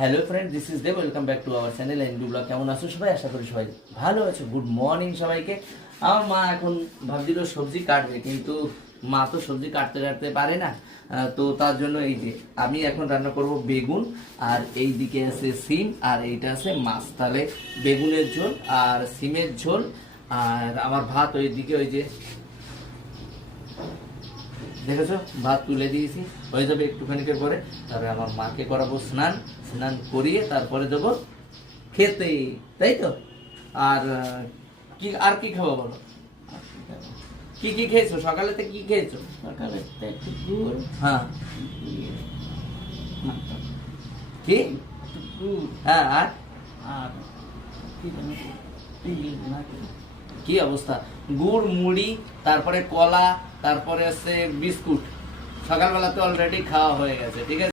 Hello friend, this is Dev. Welcome back to our channel ND blog. কেমন আছো সবাই? আশা করি সবাই ভালো আছো। গুড মর্নিং সবাইকে। আমার মা এখন ভাবছিল সবজি কাটবে, কিন্তু মা তো সবজি কাটতে কাটতে পারে না। তো তার জন্য এই যে আমি এখন রান্না করব বেগুন, আর এই দিকে আছে সিম, আর এইটা আছে মাছ। তাহলে বেগুনের ঝোল আর সিমের ঝোল, আর আমার ভাত ওই দিকে ওই যে দেখেছো ভাত তুলে দিয়েছি, হয়ে যাবে একটুখানিকের পরে। তারপরে আমার মাকে করাবো স্নান, স্নান করিয়ে তারপরে দেবো খেতে, তাই তো? আর কি আর কি খাবো বলো? কি কি খেয়েছো সকালেতে? কি খেয়েছো সকালে একটু গুড়, হ্যাঁ? মাখতাম। কি? একটু গুড় হ্যাঁ, আর আর কি জানি তিল নাকি। কি অবস্থা? গুড়, মুড়ি, তারপরে কলা, তারপরে আছে বিস্কুট। সকালবেলাতে অলরেডি খাওয়া হয়ে গেছে, ঠিক আছে।